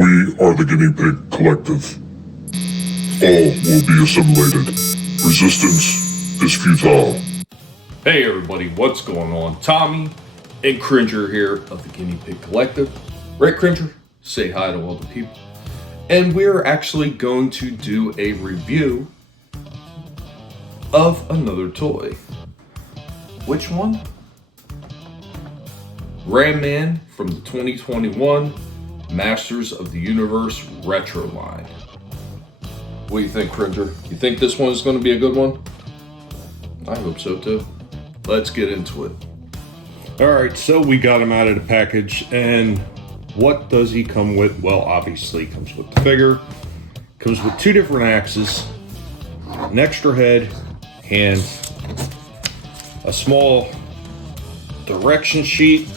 We are the Guinea Pig Collective. All will be assimilated. Resistance is futile. Hey everybody, what's going on? Tommy and Cringer here of the Guinea Pig Collective. Right, Cringer? Say hi to all the people. And we're actually going to do a review of another toy. Which one? Ram Man from the 2021 Masters of the Universe Retro line. What do you think, Cringer? You think this one is going to be a good one? I hope so too. Let's get into it. Alright, so we got him out of the package, and what does he come with? Well, obviously he comes with the figure. Comes with two different axes, an extra head, and a small direction sheet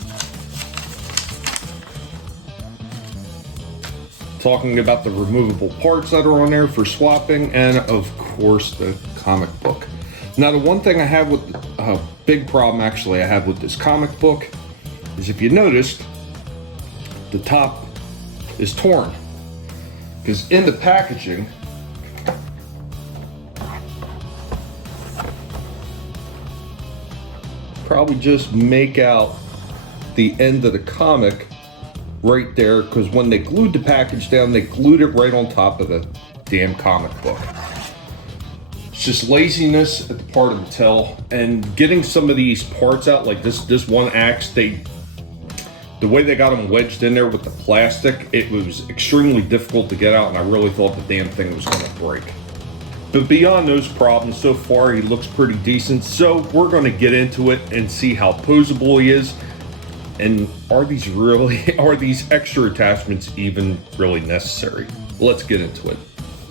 talking about the removable parts that are on there for swapping, and of course the comic book. Now, the one thing I have with big problem actually I have with this comic book is, if you noticed, the top is torn, because in the packaging probably just make out the end of the comic right there, because when they glued the package down, they glued it right on top of the damn comic book. It's just laziness at the part of Mattel, and getting some of these parts out, like this one axe, the way they got them wedged in there with the plastic, it was extremely difficult to get out, and I really thought the damn thing was going to break. But beyond those problems, so far he looks pretty decent, so we're going to get into it and see how poseable he is. And are these extra attachments even really necessary? Let's get into it.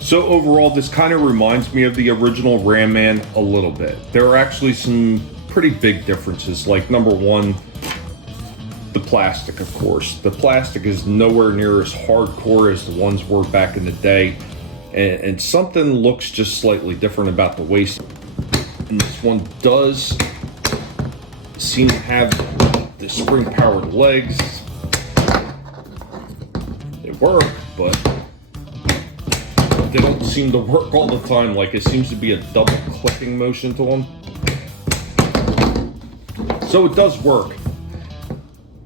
So overall, this kind of reminds me of the original Ram Man a little bit. There are actually some pretty big differences. Like, number one, the plastic, of course. The plastic is nowhere near as hardcore as the ones were back in the day. And something looks just slightly different about the waist. And this one does seem to have the spring-powered legs. They work, but they don't seem to work all the time. Like, it seems to be a double clicking motion to them. So it does work.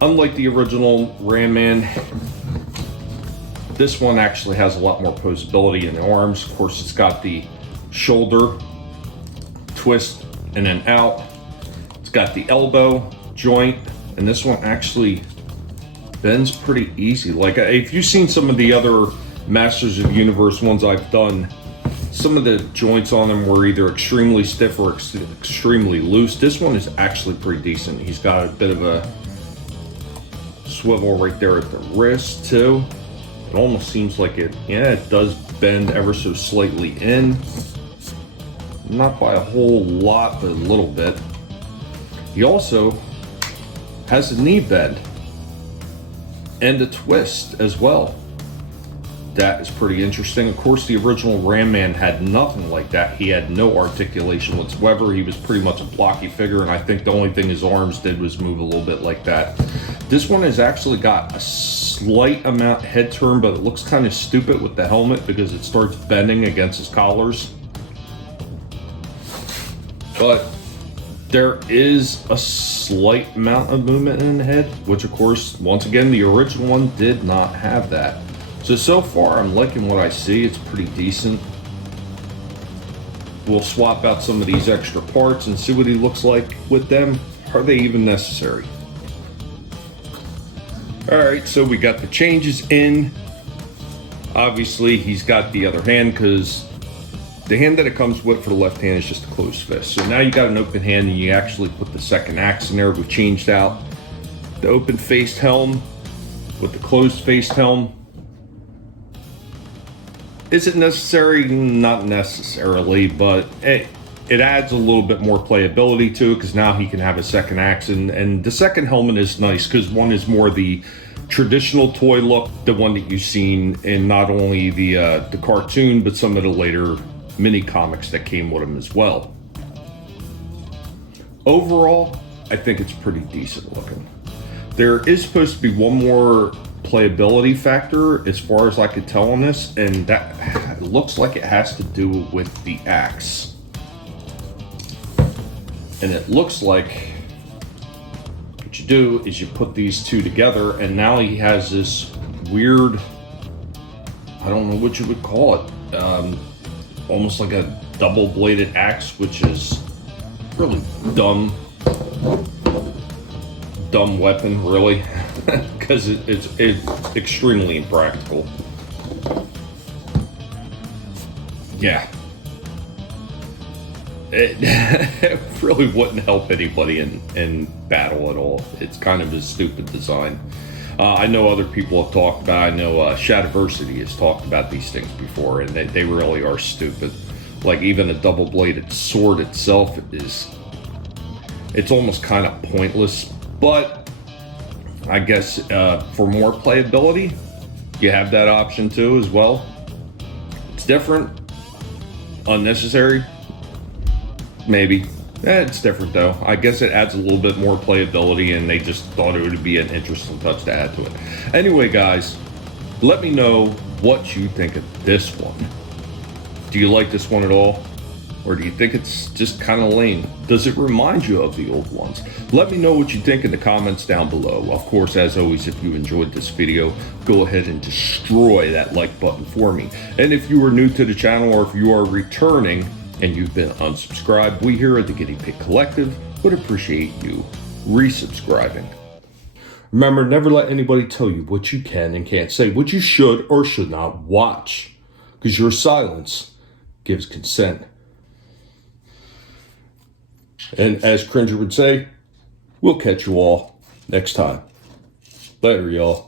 Unlike the original Ram Man, this one actually has a lot more posability in the arms. Of course, it's got the shoulder twist and then out. It's got the elbow joint, and this one actually bends pretty easy. Like, if you've seen some of the other Masters of the Universe ones I've done, some of the joints on them were either extremely stiff or extremely loose. This one is actually pretty decent. He's got a bit of a swivel right there at the wrist too. It almost seems like it does bend ever so slightly in. Not by a whole lot, but a little bit. He also has a knee bend and a twist as well. That is pretty interesting. Of course, the original Ram Man had nothing like that. He had no articulation whatsoever. He was pretty much a blocky figure, and I think the only thing his arms did was move a little bit like that. This one has actually got a slight amount head turn, but it looks kind of stupid with the helmet because it starts bending against his collars. But there is a slight amount of movement in the head, which of course, once again, the original one did not have that. So far I'm liking what I see. It's pretty decent. We'll swap out some of these extra parts and see what he looks like with them. Are they even necessary? Alright, so we got the changes in. Obviously he's got the other hand, because the hand that it comes with for the left hand is just a closed fist. So now you got an open hand, and you actually put the second axe in there. We changed out the open faced helm with the closed faced helm. Is it necessary? Not necessarily, but it adds a little bit more playability to it, because now he can have a second axe, and the second helmet is nice because one is more the traditional toy look, the one that you've seen in not only the cartoon, but some of the later mini comics that came with him as well. Overall, I think it's pretty decent looking. There is supposed to be one more playability factor as far as I could tell on this, and that looks like it has to do with the axe. And it looks like what you do is you put these two together, and now he has this weird, I don't know what you would call it, almost like a double-bladed axe, which is really dumb weapon, really, because it's extremely impractical. Yeah, it really wouldn't help anybody in battle at all. It's kind of a stupid design. I know other people have talked about, I know Shadiversity has talked about these things before, and they really are stupid. Like, even a double-bladed sword itself it's almost kind of pointless, but I guess for more playability, you have that option too as well. It's different, unnecessary, maybe. It's different though. I guess it adds a little bit more playability, and they just thought it would be an interesting touch to add to it. Anyway, guys, let me know what you think of this one. Do you like this one at all? Or do you think it's just kind of lame? Does it remind you of the old ones? Let me know what you think in the comments down below. Of course, as always, if you enjoyed this video, go ahead and destroy that like button for me. And if you are new to the channel, or if you are returning and you've been unsubscribed, we here at the Guinea Pig Collective would appreciate you resubscribing. Remember, never let anybody tell you what you can and can't say, what you should or should not watch, because your silence gives consent. And as Cringer would say, we'll catch you all next time. Later, y'all.